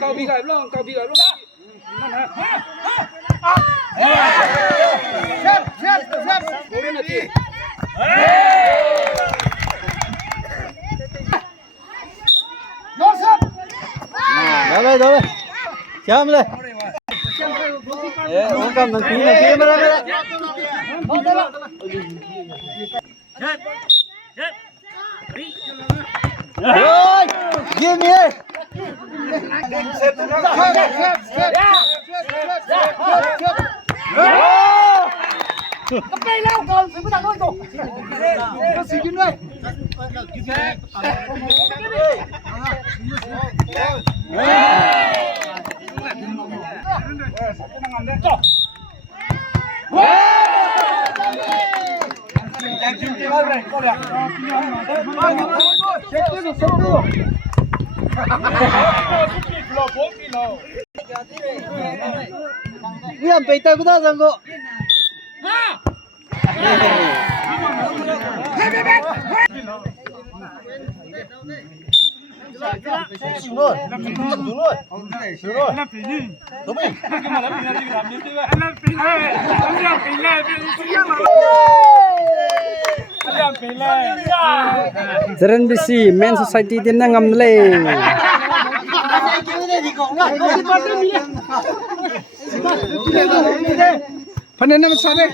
Kau bigai belum? Kau bigai belum? Mana? Siap. Turun nanti. Rồi. Chấm lên. Uống cầm thằng kia mà ra. Rồi, give me. Cây leo còn phải thằng ơi cổ. Nó xì kín đây. Yang peita kita sangko. Seren bisi men society din na ngam le. Panen na masabe.